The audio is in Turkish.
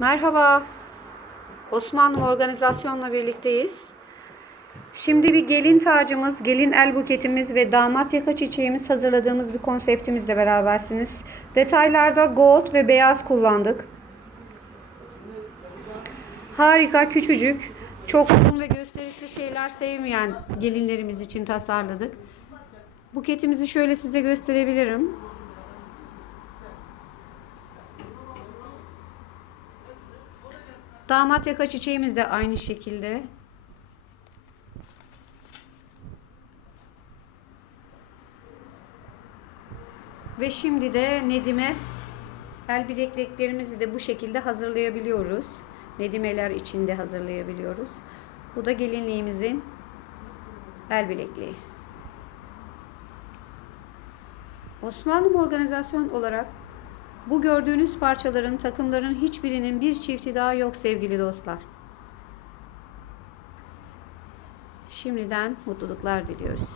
Merhaba. Osmanlı organizasyonla birlikteyiz. Şimdi bir gelin tacımız, gelin el buketimiz ve damat yaka çiçeğimiz hazırladığımız bir konseptimizle berabersiniz. Detaylarda gold ve beyaz kullandık. Harika, küçücük, çok uzun ve gösterişli şeyler sevmeyen gelinlerimiz için tasarladık. Buketimizi şöyle size gösterebilirim. Damat yaka çiçeğimiz de aynı şekilde. Ve şimdi de Nedim'e el bilekliklerimizi de bu şekilde hazırlayabiliyoruz. Nedimeler içinde hazırlayabiliyoruz. Bu da gelinliğimizin el bilekliği. Osmanlı organizasyon olarak bu gördüğünüz parçaların, takımların hiçbirinin bir çifti daha yok sevgili dostlar. Şimdiden mutluluklar diliyoruz.